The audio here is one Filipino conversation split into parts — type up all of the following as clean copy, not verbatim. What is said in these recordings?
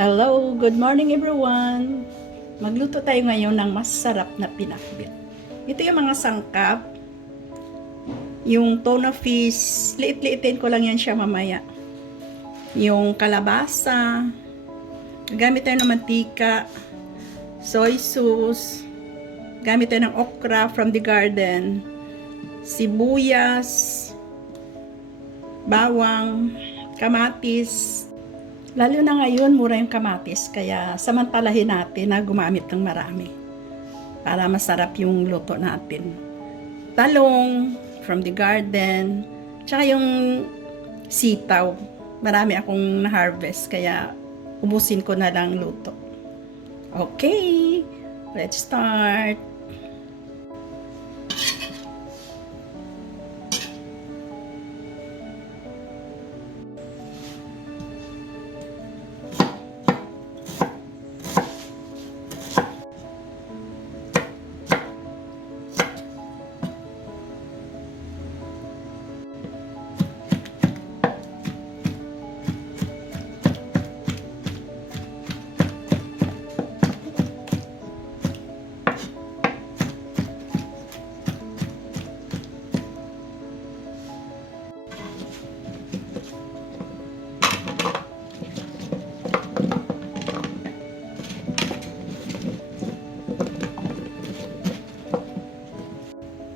Hello, good morning everyone! Magluto tayo ngayon ng masarap na pinakbet. Ito yung mga sangkap. Yung tuna fish, liit-liitin ko lang yan siya mamaya. Yung kalabasa, gamit tayo ng mantika, soy sauce, gamit tayo ng okra from the garden, sibuyas, bawang, kamatis. Lalo na ngayon, mura yung kamatis, kaya samantalahin natin na gumamit ng marami para masarap yung luto natin. Talong from the garden, tsaka yung sitaw. Marami akong na-harvest, kaya ubusin ko na lang luto. Okay, let's start.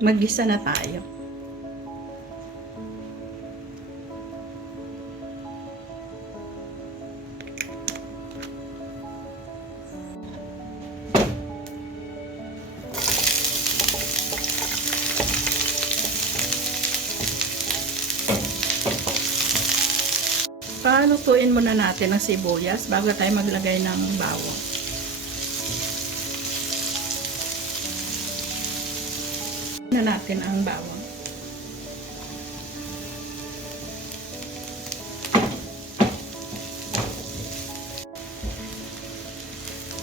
Maggisa na tayo. Palutuin muna natin ang sibuyas bago tayo maglagay ng bawang. Na natin ang bawang.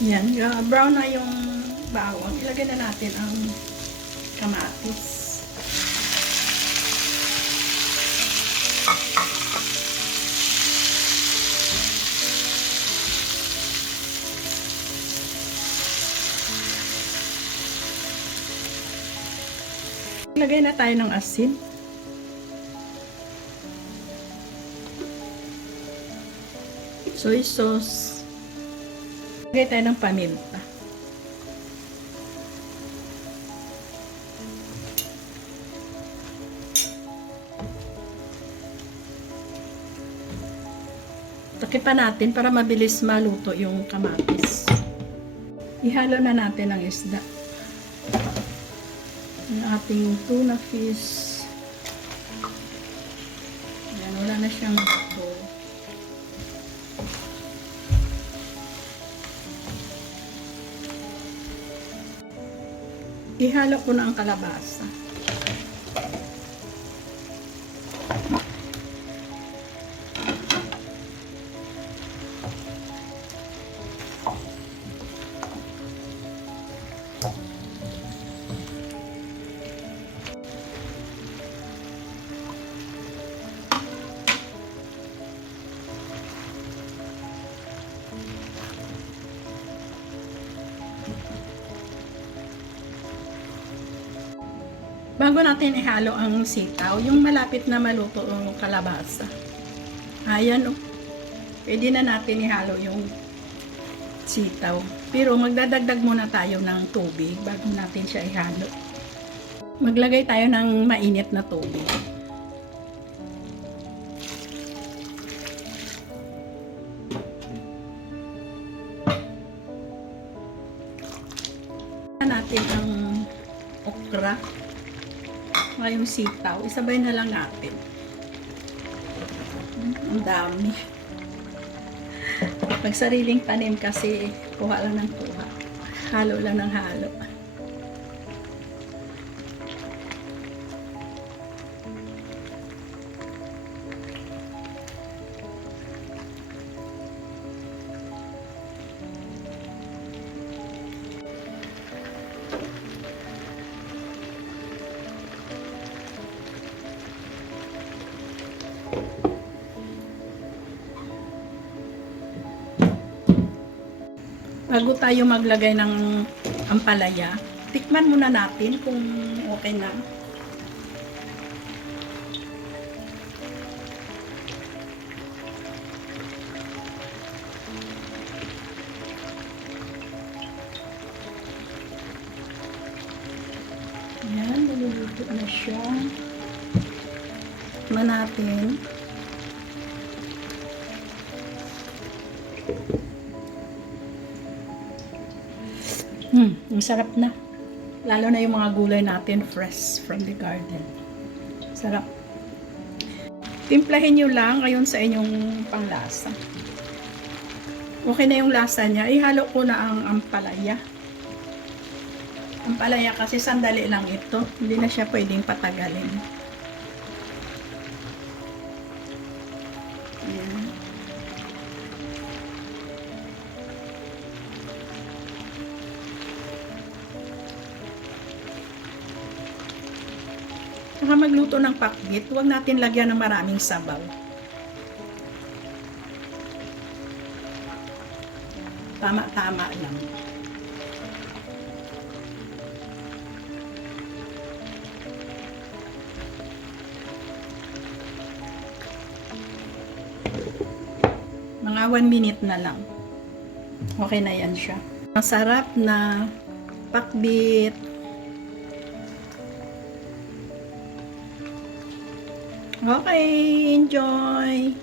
Yan, brown na yung bawang. Ilagay na natin ang kamatis. Lagay na tayo ng asin. Soy sauce. Lagay tayo ng paminta. Takipan natin para mabilis maluto yung kamatis. Ihalo na natin ang isda. Yung ating tuna fish. Ayan, wala na siyang luto. Ihalo ko na ang kalabasa. Bago natin ihalo ang sitaw, yung malapit na maluto ang kalabasa. Ayan o. Pwede na natin ihalo yung sitaw. Pero magdadagdag muna tayo ng tubig bago natin siya ihalo. Maglagay tayo ng mainit na tubig. Natin ang okra. Yung sitaw, isabay na lang natin. Ang dami. Pag sariling tanim kasi, kuha lang ng kuha. Halo lang ng halo. Bago tayo maglagay ng ampalaya, tikman muna natin kung okay na. Ayan, naluluto na siya. Tikman natin. Ang sarap na. Lalo na yung mga gulay natin fresh from the garden. Sarap. Timplahin nyo lang ayon sa inyong panglasa. Okay na yung lasa niya. Ihalo ko na ang ampalaya. Ampalaya kasi sandali lang ito. Hindi na siya pwedeng patagalin. Ayan. Saka magluto ng pakbit, huwag natin lagyan ng maraming sabaw. Tama-tama lang. Mga 1 minute na lang. Okay na yan siya. Masarap na pakbit. Okay, enjoy!